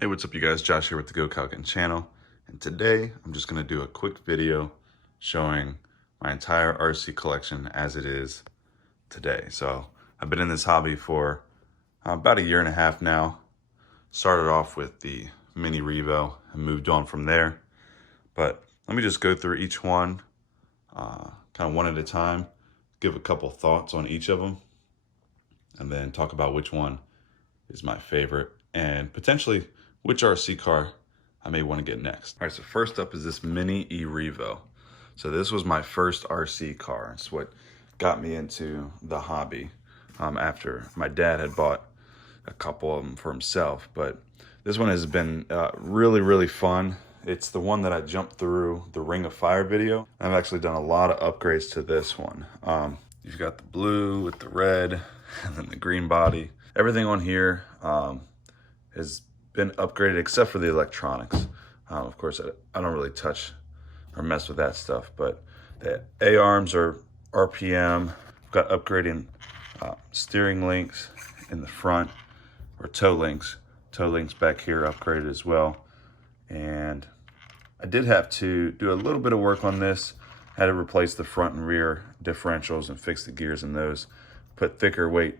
Hey, what's up you guys? Josh here with the GoKaioken channel. And today I'm just going to do a quick video showing my entire RC collection as it is today. So I've been in this hobby for about a year and a half now. Started off with the mini Revo and moved on from there. But let me just go through each one kind of one at a time, give a couple thoughts on each of them, and then talk about which one is my favorite and potentially which RC car I may want to get next. All right, so first up is this mini E-Revo. So this was my first RC car. It's what got me into the hobby after my dad had bought a couple of them for himself. But this one has been really, really fun. It's the one that I jumped through the Ring of Fire video. I've actually done a lot of upgrades to this one. You've got the blue with the red and then the green body. Everything on here has been upgraded except for the electronics. Of course, I don't really touch or mess with that stuff, but the A-arms are RPM. We've got upgrading steering links in the front, or toe links. Toe links back here upgraded as well. And I did have to do a little bit of work on this. Had to replace the front and rear differentials and fix the gears in those. Put thicker weight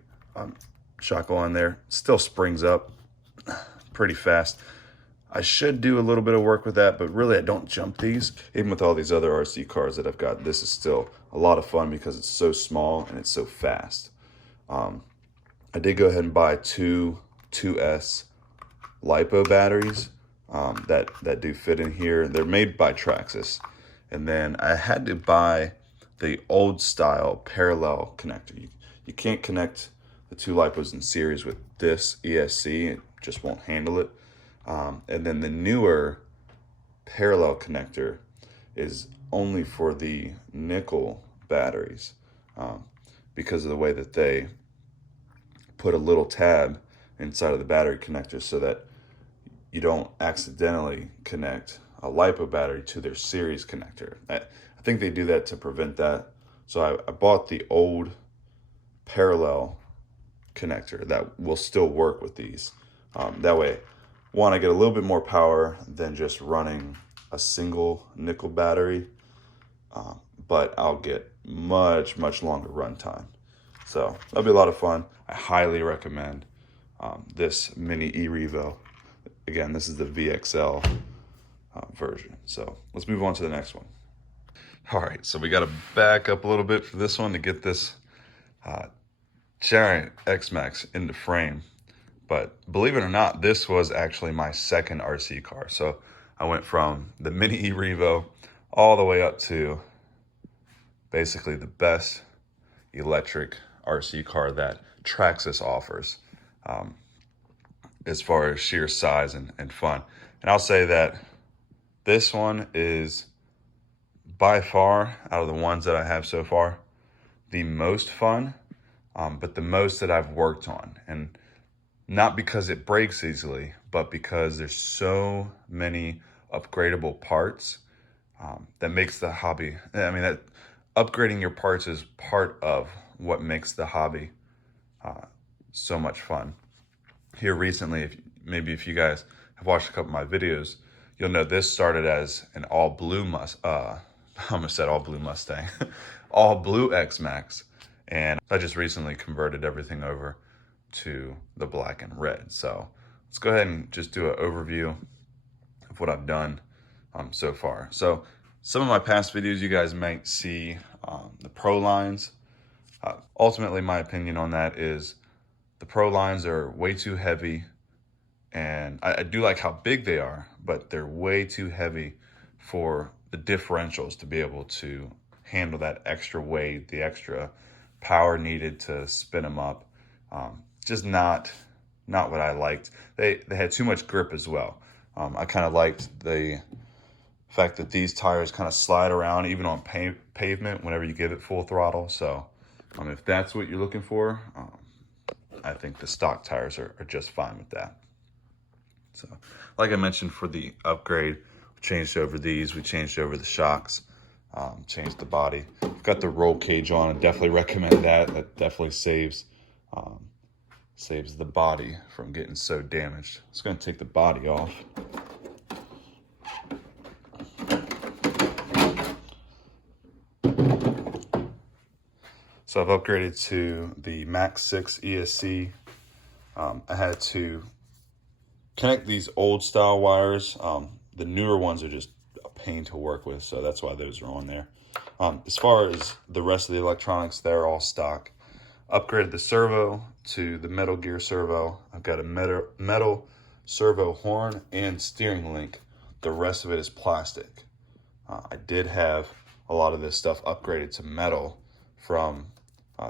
shock on there. Still springs up pretty fast. I should do a little bit of work with that, but really I don't jump these. Even with all these other RC cars that I've got, this is still a lot of fun because it's so small and it's so fast. I did go ahead and buy two 2S LiPo batteries that do fit in here. They're made by Traxxas. And then I had to buy the old style parallel connector. You can't connect the two LiPos in series with this ESC. It just won't handle it. And then the newer parallel connector is only for the nickel batteries because of the way that they put a little tab inside of the battery connector so that you don't accidentally connect a LiPo battery to their series connector. I think they do that to prevent that. So I bought the old parallel connector that will still work with these. That way, one, I get a little bit more power than just running a single nickel battery, but I'll get much longer run time. So that'll be a lot of fun. I highly recommend this mini E-Revo. Again, this is the VXL version. So let's move on to the next one. All right, so we got to back up a little bit for this one to get this giant X-Maxx into frame. But believe it or not, this was actually my second RC car. So I went from the mini E-Revo all the way up to basically the best electric RC car that Traxxas offers as far as sheer size and fun. And I'll say that this one is by far, out of the ones that I have so far, the most fun, but the most that I've worked on. And not because it breaks easily, but because there's so many upgradable parts that makes the hobby, that upgrading your parts is part of what makes the hobby so much fun. Here recently, maybe if you guys have watched a couple of my videos, you'll know this started as an all blue I almost said all blue Mustang, all blue X-Maxx. And I just recently converted everything over to the black and red. So let's go ahead and just do an overview of what I've done so far. So some of my past videos, you guys might see the Pro lines. Ultimately, my opinion on that is the Pro lines are way too heavy, and I do like how big they are, but they're way too heavy for the differentials to be able to handle that extra weight, the extra power needed to spin them up. Just not what I liked. They had too much grip as well. I kind of liked the fact that these tires kind of slide around even on pavement whenever you give it full throttle. So if that's what you're looking for, I think the stock tires are just fine with that. So like I mentioned, for the upgrade, we changed over these, we changed over the shocks, changed the body. We've got the roll cage on. I definitely recommend that. That definitely saves saves the body from getting so damaged. It's going to take the body off. So I've upgraded to the Max 6 ESC. I had to connect these old style wires. The newer ones are just a pain to work with, so that's why those are on there. As far as the rest of the electronics, they're all stock. Upgraded the servo to the metal gear servo. I've got a metal servo horn and steering link. The rest of it is plastic. I did have a lot of this stuff upgraded to metal from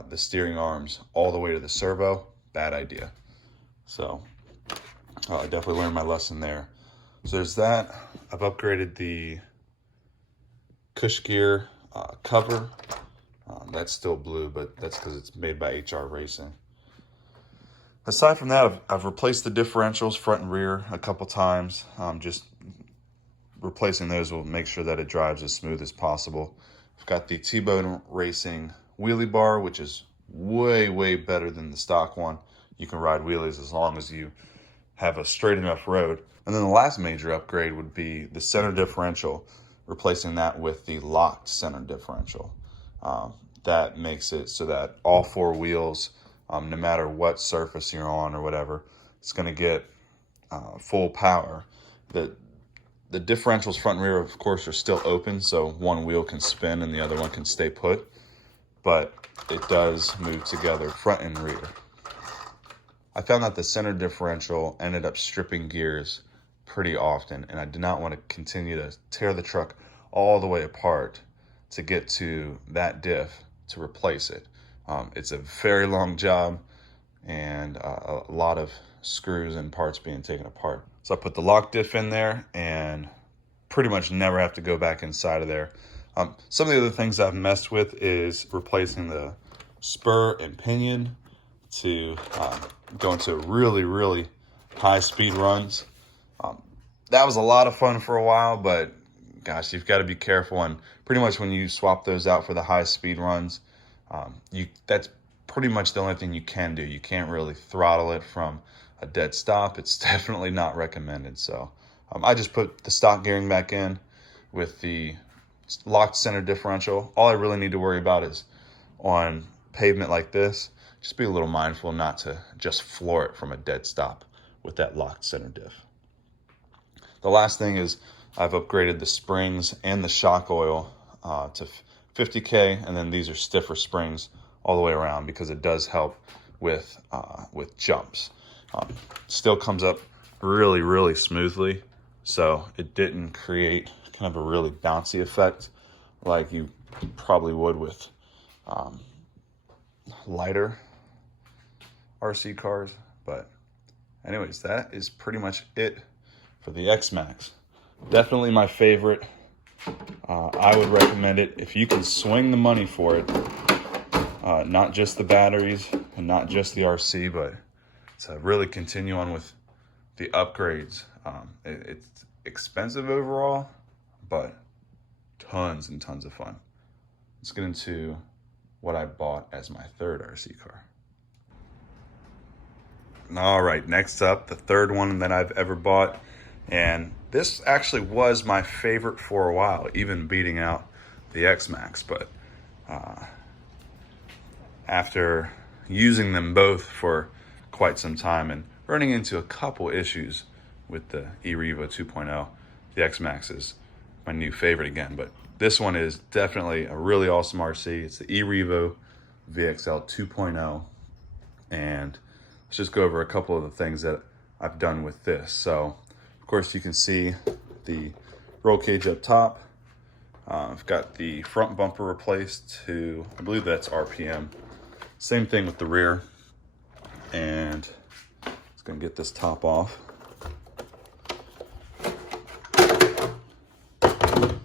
the steering arms all the way to the servo. Bad idea. So I definitely learned my lesson there. So there's that. I've upgraded the cush gear cover. That's still blue, but that's because it's made by HR Racing. Aside from that, I've replaced the differentials front and rear a couple times. Just replacing those will make sure that it drives as smooth as possible. I've got the T-Bone Racing wheelie bar, which is way, way better than the stock one. You can ride wheelies as long as you have a straight enough road. And then the last major upgrade would be the center differential, replacing that with the locked center differential. That makes it so that all four wheels, no matter what surface you're on or whatever, it's going to get full power. The differentials front and rear, of course, are still open, so one wheel can spin and the other one can stay put, but it does move together front and rear. I found that the center differential ended up stripping gears pretty often, and I did not want to continue to tear the truck all the way apart to get to that diff to replace it. It's a very long job and a lot of screws and parts being taken apart. So I put the lock diff in there and pretty much never have to go back inside of there. Some of the other things I've messed with is replacing the spur and pinion to go into really, really high speed runs. That was a lot of fun for a while, but gosh, you've got to be careful. And pretty much when you swap those out for the high speed runs, that's pretty much the only thing you can do. You can't really throttle it from a dead stop. It's definitely not recommended. So I just put the stock gearing back in with the locked center differential. All I really need to worry about is on pavement like this, just be a little mindful not to just floor it from a dead stop with that locked center diff. The last thing is I've upgraded the springs and the shock oil to 50K, and then these are stiffer springs all the way around because it does help with jumps. Still comes up really, really smoothly, so it didn't create kind of a really bouncy effect like you probably would with lighter RC cars. But anyways, that is pretty much it for the X-Maxx. Definitely my favorite. I would recommend it if you can swing the money for it. Not just the batteries and not just the RC, but to really continue on with the upgrades. It's expensive overall, but tons and tons of fun. Let's get into what I bought as my third RC car. All right, next up, the third one that I've ever bought. And this actually was my favorite for a while, even beating out the X-Maxx. But after using them both for quite some time and running into a couple issues with the E-Revo 2.0, the X-Maxx is my new favorite again. But this one is definitely a really awesome RC. It's the E-Revo VXL 2.0. And let's just go over a couple of the things that I've done with this. So, of course, you can see the roll cage up top. I've got the front bumper replaced to, I believe that's RPM. Same thing with the rear. And just gonna get this top off. Of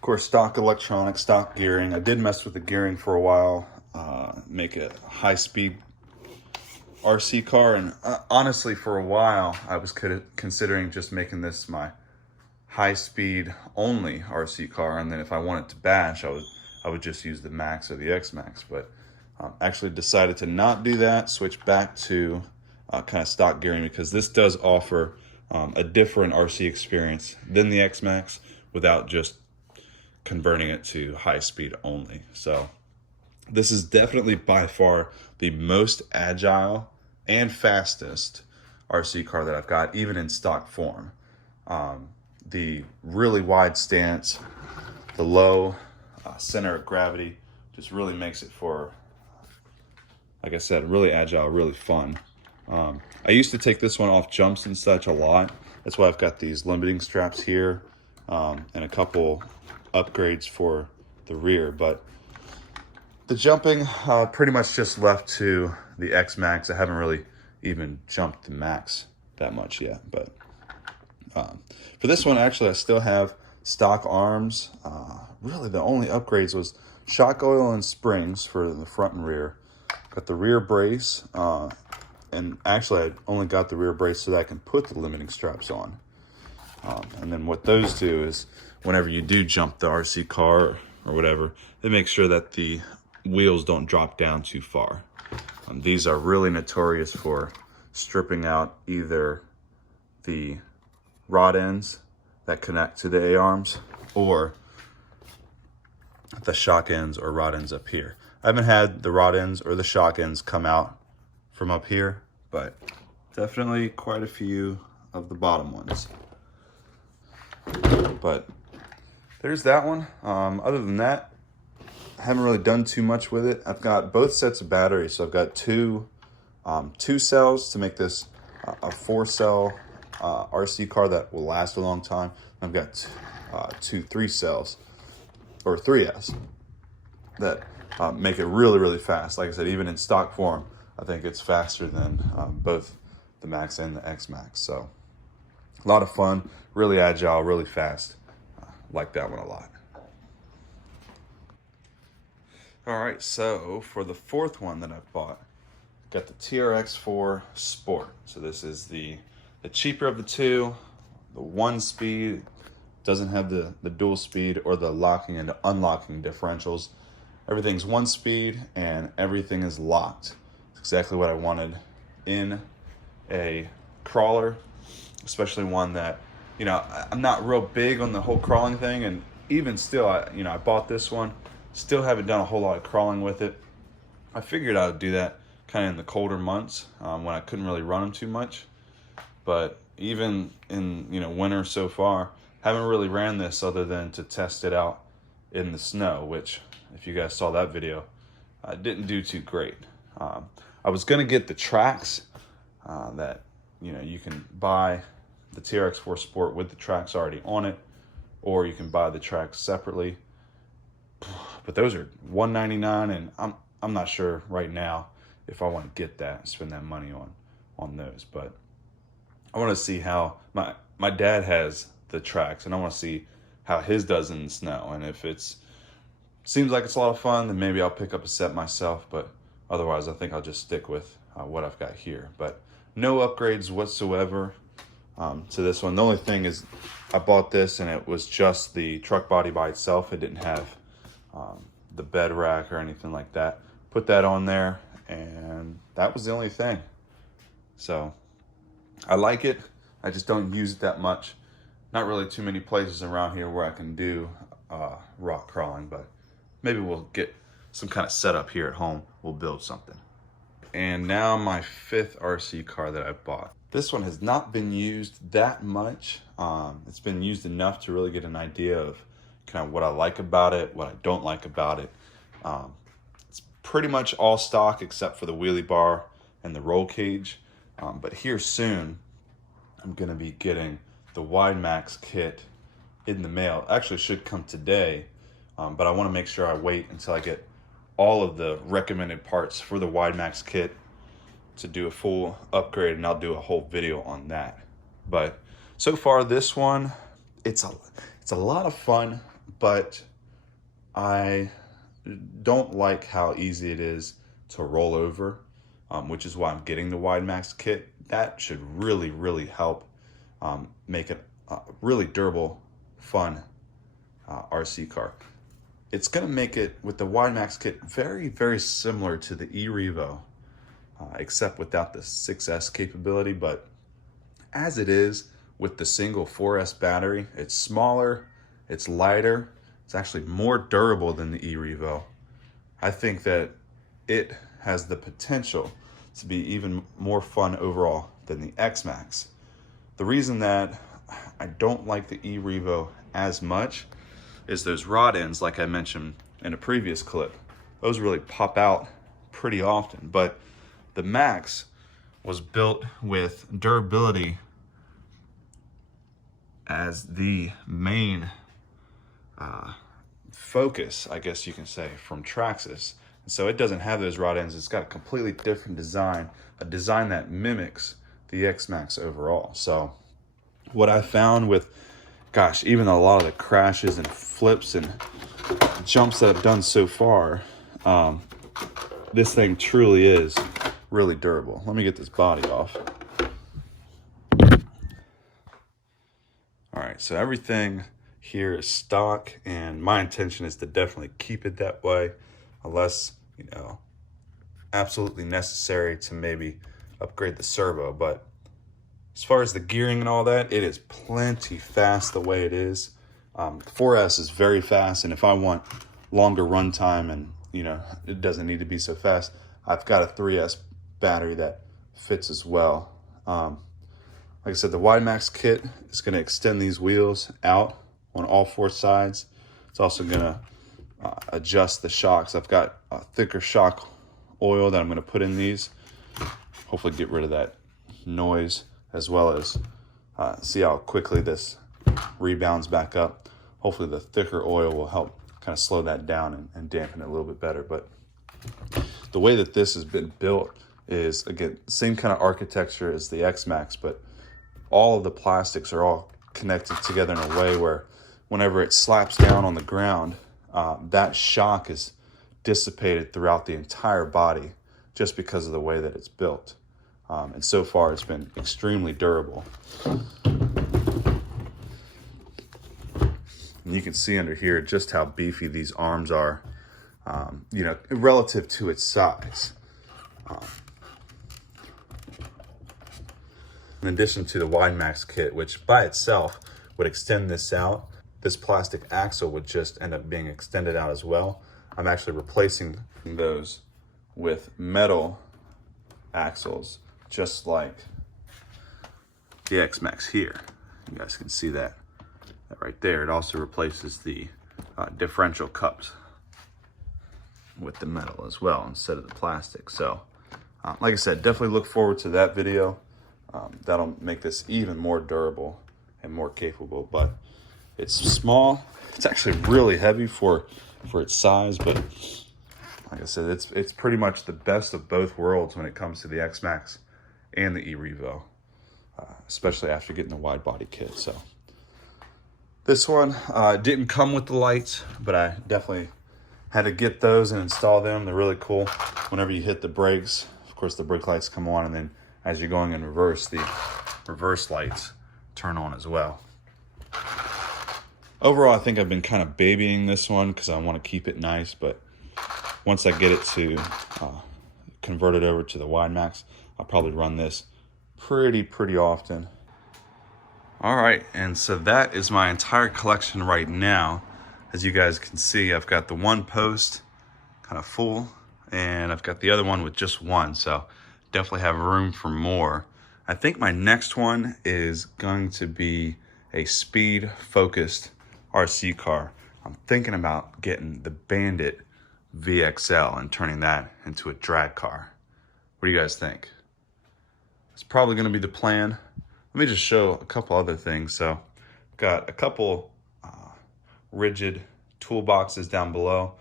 course, stock electronics, stock gearing. I did mess with the gearing for a while, make a high-speed RC car, and honestly, for a while, I was considering just making this my high-speed only RC car, and then if I wanted to bash, I would just use the Max or the X-Maxx. But Actually decided to not do that, switch back to kind of stock gearing, because this does offer a different RC experience than the X-Maxx without just converting it to high speed only. So this is definitely by far the most agile and fastest RC car that I've got, even in stock form. The really wide stance, the low center of gravity just really makes it for, like I said, really agile, really fun. I used to take this one off jumps and such a lot. That's why I've got these limiting straps here and a couple upgrades for the rear. But the jumping, pretty much just left to the X-Maxx. I haven't really even jumped the Max that much yet. But for this one, actually, I still have stock arms. Really, the only upgrades was shock oil and springs for the front and rear. Got the rear brace, and actually I only got the rear brace so that I can put the limiting straps on. And then what those do is whenever you do jump the RC car or whatever, they make sure that the wheels don't drop down too far. These are really notorious for stripping out either the rod ends that connect to the A-arms or the shock ends or rod ends up here. I haven't had the rod ends or the shock ends come out from up here, but definitely quite a few of the bottom ones. But there's that one. Other than that, I haven't really done too much with it. I've got both sets of batteries, so I've got two cells to make this a 4-cell RC car that will last a long time. I've got two 3-cells or 3S that make it really, really fast. Like I said, even in stock form, I think it's faster than both the Max and the X-Maxx. So a lot of fun, really agile, really fast. Like that one a lot. All right, so for the fourth one that I've bought, got the TRX-4 Sport. So this is the cheaper of the two, the 1-speed, doesn't have the dual speed or the locking and unlocking differentials. Everything's 1-speed and everything is locked. It's exactly what I wanted in a crawler, especially one that, you know, I'm not real big on the whole crawling thing, and even still, I bought this one, still haven't done a whole lot of crawling with it. I figured I would do that kind of in the colder months when I couldn't really run them too much. But even in winter so far, haven't really ran this other than to test it out in the snow, which, if you guys saw that video, I didn't do too great. I was gonna get the tracks that you can buy the TRX-4 Sport with the tracks already on it, or you can buy the tracks separately. But those are $199, and I'm not sure right now if I want to get that and spend that money on those. But I want to see how my dad has the tracks, and I want to see how his does in the snow. And if it's seems like it's a lot of fun, then maybe I'll pick up a set myself. But otherwise, I think I'll just stick with what I've got here. But no upgrades whatsoever to this one. The only thing is I bought this and it was just the truck body by itself. It didn't have the bed rack or anything like that. Put that on there, and that was the only thing. So I like it. I just don't use it that much. Not really too many places around here where I can do rock crawling, but maybe we'll get some kind of setup here at home. We'll build something. And now my fifth RC car that I bought. This one has not been used that much. It's been used enough to really get an idea of kind of what I like about it, what I don't like about it. It's pretty much all stock except for the wheelie bar and the roll cage. But here soon, I'm gonna be getting the WideMax kit in the mail. Actually, should come today, but I want to make sure I wait until I get all of the recommended parts for the WideMax kit to do a full upgrade, and I'll do a whole video on that. But so far, this one, it's a lot of fun, but I don't like how easy it is to roll over, which is why I'm getting the WideMax kit. That should really, really help make it a really durable, fun RC car. it's going to make it, with the WideMax kit, very, very similar to the E-Revo, except without the 6S capability. But as it is, with the single 4S battery, it's smaller, it's lighter, it's actually more durable than the E-Revo. I think that it has the potential to be even more fun overall than the X-Maxx. The reason that I don't like the E-Revo as much is those rod ends, like I mentioned in a previous clip. Those really pop out pretty often, but the Maxx was built with durability as the main focus, I guess you can say, from Traxxas. So it doesn't have those rod ends. It's got a completely different design, a design that mimics the X-Maxx overall. So what I found with, gosh, even a lot of the crashes and flips and jumps that I've done so far, this thing truly is really durable. Let me get this body off. All right, so everything here is stock, and my intention is to definitely keep it that way, unless, you know, absolutely necessary to maybe upgrade the servo. But as far as the gearing and all that, it is plenty fast the way it is. 4S is very fast, and if I want longer runtime and, you know, it doesn't need to be so fast, I've got a 3S battery that fits as well. Like I said, the WideMax kit is going to extend these wheels out on all four sides. It's also going to adjust the shocks. I've got a thicker shock oil that I'm going to put in these. Hopefully get rid of that noise, as well as see how quickly this rebounds back up. Hopefully the thicker oil will help kind of slow that down and dampen it a little bit better. But the way that this has been built is, again, same kind of architecture as the X-Maxx, but all of the plastics are all connected together in a way where whenever it slaps down on the ground, that shock is dissipated throughout the entire body just because of the way that it's built. And so far, it's been extremely durable. And you can see under here just how beefy these arms are, you know, relative to its size. In addition to the WideMax kit, which by itself would extend this out, this plastic axle would just end up being extended out as well. I'm actually replacing those with metal axles, just like the X-Maxx here. You guys can see that right there. It also replaces the differential cups with the metal as well instead of the plastic. So like I said, definitely look forward to that video. That'll make this even more durable and more capable. But it's small. It's actually really heavy for its size, but like I said, it's pretty much the best of both worlds when it comes to the X-Maxx and the E-Revo, especially after getting the wide body kit. So this one didn't come with the lights, but I definitely had to get those and install them. They're really cool. Whenever you hit the brakes, of course the brake lights come on, and then as you're going in reverse, the reverse lights turn on as well. Overall, I think I've been kind of babying this one because I want to keep it nice, but once I get it to convert it over to the WideMax, I'll probably run this pretty often. All right, and so that is my entire collection right now. As you guys can see, I've got the one post kind of full, and I've got the other one with just one, so definitely have room for more. I think my next one is going to be a speed-focused RC car. I'm thinking about getting the Bandit VXL and turning that into a drag car. What do you guys think? It's probably going to be the plan. Let me just show a couple other things. So I've got a couple rigid toolboxes down below.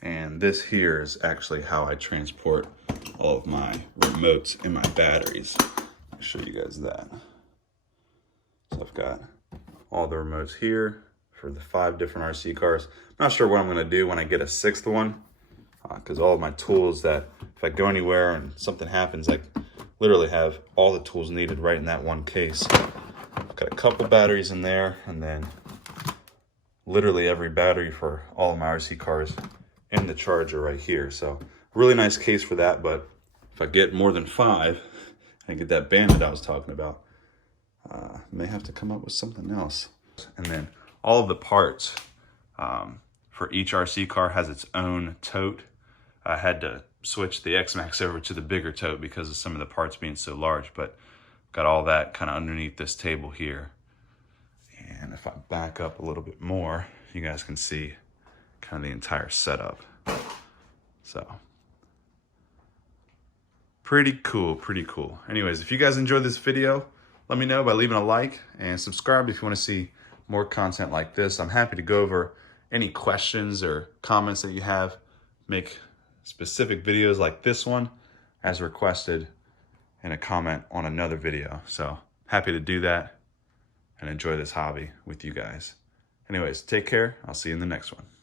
And this here is actually how I transport all of my remotes and my batteries. I'll show you guys that. So I've got all the remotes here for the 5 different RC cars. I'm not sure what I'm gonna do when I get a 6th one, because all of my tools that if I go anywhere and something happens, I literally have all the tools needed right in that one case. I've got a couple batteries in there, and then literally every battery for all of my RC cars in the charger right here. So really nice case for that, but if I get more than 5 and get that bandit I was talking about, may have to come up with something else. And then all of the parts for each RC car has its own tote. I had to switch the X-Maxx over to the bigger tote because of some of the parts being so large, but got all that kind of underneath this table here. And if I back up a little bit more, you guys can see kind of the entire setup. So pretty cool, pretty cool. Anyways, if you guys enjoyed this video, let me know by leaving a like and subscribe if you want to see more content like this. I'm happy to go over any questions or comments that you have, make specific videos like this one as requested in a comment on another video. So happy to do that and enjoy this hobby with you guys. Anyways, take care. I'll see you in the next one.